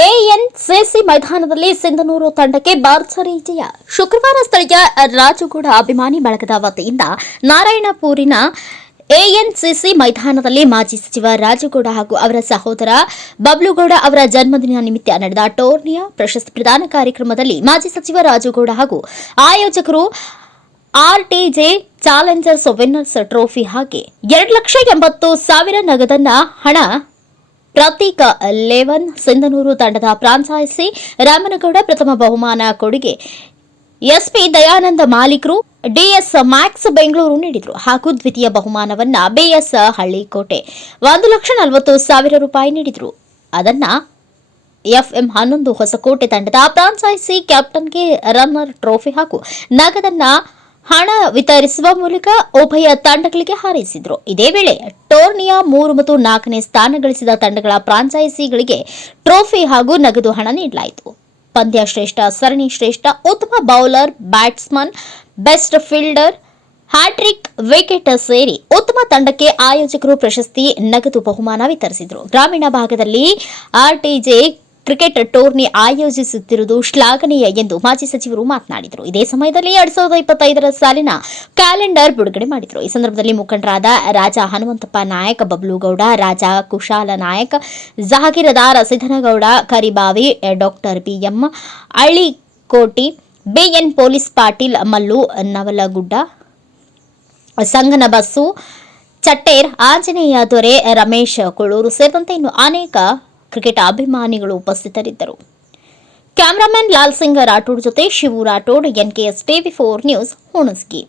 ಎಎನ್ಸಿಸಿ ಮೈದಾನದಲ್ಲಿ ಸಿಂಧನೂರು ತಂಡಕ್ಕೆ ಭರ್ಜರಿ ಜಯ ಶುಕ್ರವಾರ ಸ್ಥಳೀಯ ರಾಜುಗೌಡ ಅಭಿಮಾನಿ ಬಳಗದ ವತಿಯಿಂದ ನಾರಾಯಣಪುರಿನ ಎಎನ್ಸಿಸಿ ಮೈದಾನದಲ್ಲಿ ಮಾಜಿ ಸಚಿವ ರಾಜುಗೌಡ ಹಾಗೂ ಅವರ ಸಹೋದರ ಬಬ್ಲುಗೌಡ ಅವರ ಜನ್ಮದಿನ ನಿಮಿತ್ತ ನಡೆದ ಟೋರ್ನಿಯ ಪ್ರಶಸ್ತಿ ಪ್ರದಾನ ಕಾರ್ಯಕ್ರಮದಲ್ಲಿ ಮಾಜಿ ಸಚಿವ ರಾಜುಗೌಡ ಹಾಗೂ ಆಯೋಜಕರು ಆರ್ಟಿಜೆ ಚಾಲೆಂಜರ್ಸ್ ವಿನ್ನರ್ಸ್ ಟ್ರೋಫಿ ಹಾಗೆ ಎರಡು ಲಕ್ಷ ಎಂಬತ್ತು ಸಾವಿರ ನಗದನ್ನ ಹಣ ಪ್ರತೀಕ ಲೆವನ್ ಸಿಂಧನೂರು ತಂಡದ ಫ್ರಾಂಚೈಸಿ ರಾಮನಗೌಡ ಪ್ರಥಮ ಬಹುಮಾನ ಕೊಡುಗೆ. ಎಸ್ಪಿ ದಯಾನಂದ ಮಾಲೀಕರು, ಡಿಎಸ್ ಮ್ಯಾಕ್ಸ್ ಬೆಂಗಳೂರು ನೀಡಿದರು ಹಾಗೂ ದ್ವಿತೀಯ ಬಹುಮಾನವನ್ನ ಬಿಎಸ್ ಹಳ್ಳಿಕೋಟೆ ಒಂದು ಲಕ್ಷ ನಲವತ್ತು ಸಾವಿರ ರೂಪಾಯಿ ನೀಡಿದರು. ಅದನ್ನ ಎಫ್ಎಂ ಹನ್ನೊಂದು ಹೊಸಕೋಟೆ ತಂಡದ ಫ್ರಾಂಚೈಸಿ ಕ್ಯಾಪ್ಟನ್ಗೆ ರನ್ನರ್ ಟ್ರೋಫಿ ಹಾಗೂ ನಗದನ್ನ ಹಣ ವಿತರಿಸುವ ಮೂಲಕ ಉಭಯ ತಂಡಗಳಿಗೆ ಹಾರೈಸಿದ್ರು. ಇದೇ ವೇಳೆ ಟೋರ್ನಿಯ ಮೂರು ಮತ್ತು ನಾಲ್ಕನೇ ಸ್ಥಾನ ಗಳಿಸಿದ ತಂಡಗಳ ಫ್ರಾಂಚೈಸಿಗಳಿಗೆ ಟ್ರೋಫಿ ಹಾಗೂ ನಗದು ಹಣ ನೀಡಲಾಯಿತು. ಪಂದ್ಯ ಶ್ರೇಷ್ಠ, ಸರಣಿ ಶ್ರೇಷ್ಠ, ಉತ್ತಮ bowler, batsman, best fielder, hat-trick, wicket ಸೇರಿ ಉತ್ತಮ ತಂಡಕ್ಕೆ ಆಯೋಜಕರು ಪ್ರಶಸ್ತಿ, ನಗದು ಬಹುಮಾನ ವಿತರಿಸಿದರು. ಗ್ರಾಮೀಣ ಭಾಗದಲ್ಲಿ ಆರ್ಟಿಜೆ ಕ್ರಿಕೆಟ್ ಟೂರ್ನಿ ಆಯೋಜಿಸುತ್ತಿರುವುದು ಶ್ಲಾಘನೀಯ ಎಂದು ಮಾಜಿ ಸಚಿವರು ಮಾತನಾಡಿದರು. ಇದೇ ಸಮಯದಲ್ಲಿ ಎರಡ್ ಸಾವಿರದ ಇಪ್ಪತ್ತೈದರ ಸಾಲಿನ ಕ್ಯಾಲೆಂಡರ್ ಬಿಡುಗಡೆ ಮಾಡಿದರು. ಈ ಸಂದರ್ಭದಲ್ಲಿ ಮುಖಂಡರಾದ Raja Hanumanthappa Nayak, Bablugowda, Raja Kushala Nayak, Jahagirdar Siddanagowda Karibavi, doctor BM Allikoti, BN police Patil, Mallu Navalagudda Sangana Basu Chatter, Anjaneya Dore, Ramesh Koluru ಸೇರಿದಂತೆ ಇನ್ನು ಅನೇಕ ಕ್ರಿಕೆಟ್ ಅಭಿಮಾನಿಗಳು ಉಪಸ್ಥಿತರಿದ್ದರು. ಕ್ಯಾಮರಾಮನ್ ಲಾಲ್ ಸಿಂಗ್ ರಾಠೋಡ್ ಜೊತೆ Shivu Rathod NKS TV four news Hunasgi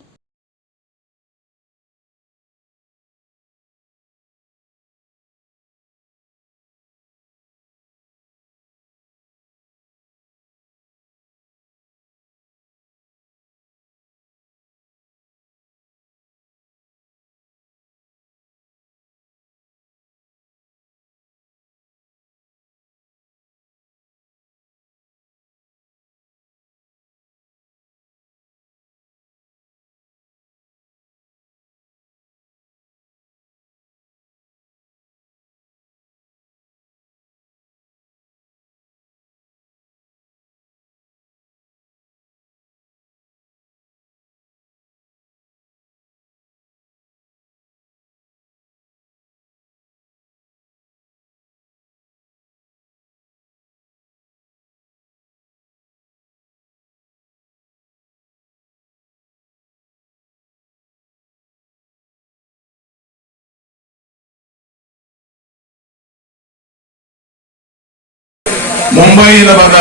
ಮುಂಬೈಯಿಂದ ಬಂದ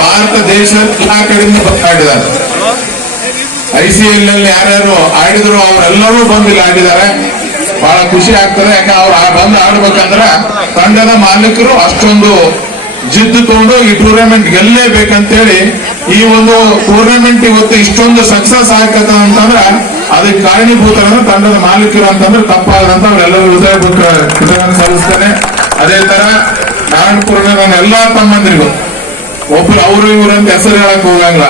ಭಾರತ ದೇಶ ಎಲ್ಲಾ ಕಡೆಯಿಂದ ಬಂದಾಡಿದ್ದಾರೆ ಐ ಸಿ ಎಲ್ನಲ್ಲಿ ಯಾರ್ಯಾರು ಆಡಿದ್ರು ಅವರೆಲ್ಲರೂ ಬಂದು ಇಲ್ಲಿ ಆಡಿದ್ದಾರೆ. ಬಹಳ ಖುಷಿ ಆಗ್ತದೆ. ಯಾಕೆ ಅವ್ರು ಬಂದು ಆಡ್ಬೇಕಂದ್ರೆ ತಂಡದ ಮಾಲೀಕರು ಅಷ್ಟೊಂದು ಜಿದ್ದು ತಗೊಂಡು ಈ ಟೂರ್ನಮೆಂಟ್ ಗೆಲ್ಲೇಬೇಕಂತೇಳಿ ಈ ಒಂದು ಟೂರ್ನಮೆಂಟ್ ಇವತ್ತು ಇಷ್ಟೊಂದು ಸಕ್ಸಸ್ ಆಗತ್ತ ಅಂತಂದ್ರೆ ಅದಕ್ಕೆ ಕಾರಣೀಭೂತರಂದ್ರೆ ತಂಡದ ಮಾಲೀಕರು ಅಂತಂದ್ರೆ ತಪ್ಪಾಗದಂತ ಅವರೆಲ್ಲರೂ ಹೃದಯ ಸಲ್ಲಿಸ್ತಾರೆ ಅದೇ ತರ ನಾರಾಯಣಪುರದ ನನ್ನ ಎಲ್ಲಾ ತಮ್ಮಂದಿರಿಗೂ. ಒಬ್ರು ಅವರು ಇವರು ಅಂತ ಹೆಸರು ಹೇಳಕ್ ಹೋಗಂಗಿಲ್ಲ.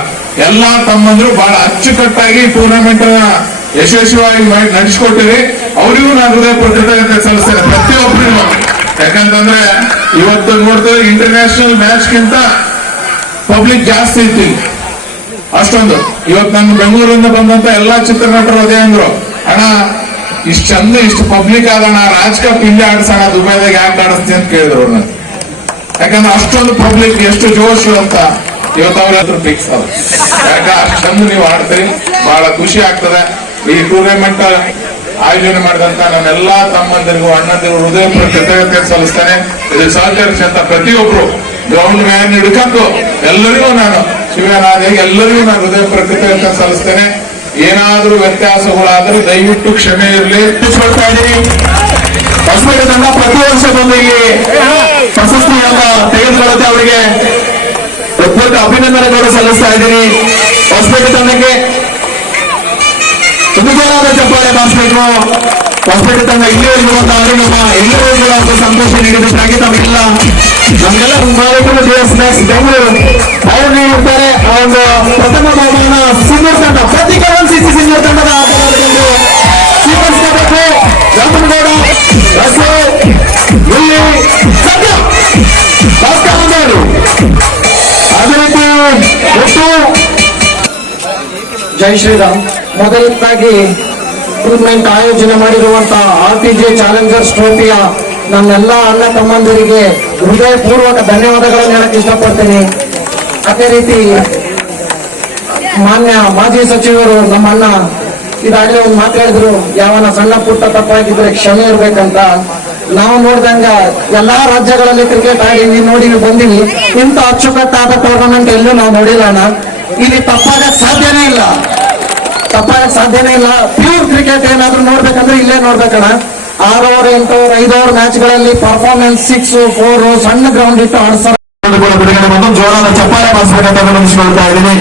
ಎಲ್ಲಾ ತಮ್ಮಂದ್ರು ಬಹಳ ಅಚ್ಚುಕಟ್ಟಾಗಿ ಟೂರ್ನಮೆಂಟ್ ಯಶಸ್ವಿಯಾಗಿ ಮಾಡಿ ನಡೆಸ್ಕೊಟ್ಟಿರಿ. ಅವರಿಗೂ ನಾನು ಹೃದಯ ಕೃತಜ್ಞತೆ ಸಲ್ಲಿಸ್ತೇನೆ ಪ್ರತಿಯೊಬ್ಬರಿಗೂ. ಯಾಕಂತಂದ್ರೆ ಇವತ್ತು ನೋಡ್ತೇವೆ ಇಂಟರ್ನ್ಯಾಷನಲ್ ಮ್ಯಾಚ್ ಗಿಂತ ಪಬ್ಲಿಕ್ ಜಾಸ್ತಿ ಇತ್ತು ಅಷ್ಟೊಂದು. ಇವತ್ತು ನಮ್ಮ ಬೆಂಗಳೂರಿಂದ ಬಂದಂತ ಎಲ್ಲಾ ಚಿತ್ರನಟರು ಅದೇ ಅಂದ್ರು. ಅಣ್ಣ, ಇಷ್ಟ ಚಂದ ಇಷ್ಟು ಪಬ್ಲಿಕ್ ಆದಣ್ಣ ರಾಜ್ ಕಪ್ ಇಲ್ಲೇ ಆಡ್ಸೋಣ, ದುಬೈದಾಗ ಯಾಕೆ ಆಡಿಸ್ತೀನಿ ಅಂತ ಕೇಳಿದ್ರು ಅವ್ರನ್ನ ಯಾಕಂದ್ರೆ ಅಷ್ಟೊಂದು ಪಬ್ಲಿಕ್ ಎಷ್ಟು ಜೋಶು ಅಂತ ಇವತ್ತು ಫಿಕ್ಸ್ ಅದ ಯಾಕಂದ್ರೆ ಅಷ್ಟೊಂದು ನೀವು ಆಡ್ತೀರಿ, ಬಹಳ ಖುಷಿ ಆಗ್ತದೆ. ಈ ಟೂರ್ನಮೆಂಟ್ ಆಯೋಜನೆ ಮಾಡಿದಂತ ನಮ್ಮೆಲ್ಲಾ ತಮ್ಮಂದಿರಿಗೂ, ಅಣ್ಣಂದಿರಿಗೂ ಹೃದಯ ಕೃತಜ್ಞತೆ ಸಲ್ಲಿಸ್ತೇನೆ. ಇದಕ್ಕೆ ಸಹಕರಿಸಿದಂತ ಪ್ರತಿಯೊಬ್ರು ಗ್ರೌಂಡ್ ಮ್ಯಾನ್ ಹಿಡ್ಕೊಂಡು ಎಲ್ಲರಿಗೂ ನಾನು ಶಿವನಾದ ಎಲ್ಲರಿಗೂ ನಾನು ಹೃದಯ ಕೃತಜ್ಞತೆ ಸಲ್ಲಿಸ್ತೇನೆ. ಏನಾದರೂ ವ್ಯತ್ಯಾಸಗಳಾದರೂ ದಯವಿಟ್ಟು ಕ್ಷಮೆ ಇರಲಿ. ತಂಡ ಪ್ರತಿ ವರ್ಷ ಬಂದು ಇಲ್ಲಿ ಪ್ರಶಸ್ತಿಯನ್ನ ತೆಗೆದುಕೊಳ್ಳುತ್ತೆ ಅವರಿಗೆ. ಅದ್ಭುತ ಅಭಿನಂದನೆಗಳು ಸಲ್ಲಿಸ್ತಾ ಇದ್ದೀನಿ. ಹೊಸಪೇಟೆ ತಂಡಕ್ಕೆ ತುಮಕೂರಾದ ಚಪ್ಪಾಳೆ ಬಾರಿಸಬೇಕು. ಹೊಸಪೇಟೆ ತಂಡ ಇಲ್ಲಿವರೆಗೂ ಬಂದಾದ್ರೆ ನಮ್ಮ ಎಲ್ಲರಿಗೂ ಕೂಡ ಒಂದು ಸಂತೋಷ ನೀಡಿದ್ದಕ್ಕಾಗಿ ತಮಗೆಲ್ಲ ನಮಗೆಲ್ಲ ಡಿಎಸ್ ಮ್ಯಾಕ್ಸ್ ಬೆಂಗಳೂರು. ಅವರು ನೀಡಿರ್ತಾರೆ ಆ ಒಂದು ಪ್ರಥಮ ಬಹುಮಾನ ಸಿಂಗರ್ ತಂಡ ಪ್ರತಿ ಕವನ್ ಸಿಸಿ ಸಿಂಗರ್ ತಂಡದ ಆಟಗಾರರಿಗೆ ಸ್ವೀಕರಿಸಬೇಕು ರಾಮನಗೌಡ ಜೈ ಶ್ರೀರಾಮ್. ಮೊದಲನೇದಾಗಿ ಟೂರ್ನಮೆಂಟ್ ಆಯೋಜನೆ ಮಾಡಿರುವಂತಹ ಆರ್ ಪಿ ಜೆ ಚಾಲೆಂಜರ್ಸ್ ಟ್ರೋಫಿಯ ನನ್ನೆಲ್ಲ ಅಣ್ಣ ತಮ್ಮಂದಿರಿಗೆ ಹೃದಯಪೂರ್ವಕ ಧನ್ಯವಾದಗಳನ್ನು ಹೇಳಕ್ ಇಷ್ಟಪಡ್ತೀನಿ. ಅದೇ ರೀತಿ ಮಾನ್ಯ ಮಾಜಿ ಸಚಿವರು ನಮ್ಮ ಅಣ್ಣ ಇದಾಗಲೇ ಒಂದು ಮಾತಾಡಿದ್ರು ಯಾವನ ಸಣ್ಣ ಪುಟ್ಟ ತಪ್ಪಾಗಿದ್ರೆ ಕ್ಷಮೆ ಇರ್ಬೇಕಂತ. ನಾವು ನೋಡ್ದಂಗ ಎಲ್ಲಾ ರಾಜ್ಯಗಳಲ್ಲಿ ಕ್ರಿಕೆಟ್ ಆಡಿವಿ ನೋಡಿ ಬಂದಿವಿ ಇಂಥ ಅಚ್ಚುಕಟ್ಟಾದ ಟೂರ್ನಮೆಂಟ್ ಎಲ್ಲೂ ನಾವು ನೋಡಿಲ್ಲ ಇಲ್ಲಿ ತಪ್ಪಾಗಕ್ ಸಾಧ್ಯನೇ ಇಲ್ಲ. ತಪ್ಪಾಗಕ್ ಸಾಧ್ಯನೇ ಇಲ್ಲ. ಪ್ಯೂರ್ ಕ್ರಿಕೆಟ್ ಏನಾದ್ರೂ ನೋಡ್ಬೇಕಂದ್ರೆ ಇಲ್ಲೇ ನೋಡ್ಬೇಕಣ. ಆರು ಓವರ್ ಎಂಟು ಓವರ್ ಐದು ಓವರ್ ಮ್ಯಾಚ್ಗಳಲ್ಲಿ ಪರ್ಫಾರ್ಮೆನ್ಸ್ ಸಿಕ್ಸ್ ಫೋರ್ ಸಣ್ಣ ಗ್ರೌಂಡ್ ಇಟ್ಟು ಆಡ್ಸ್ತಾರೆ ಬಂದು ಜೋರಾದ ಚಪ್ಪಾಳೆ ಮಾಡಿಸ್ಬೇಕಂತ ಗಮನಿಸ್ಕೊಳ್ತಾ ಇದ್ದೀನಿ.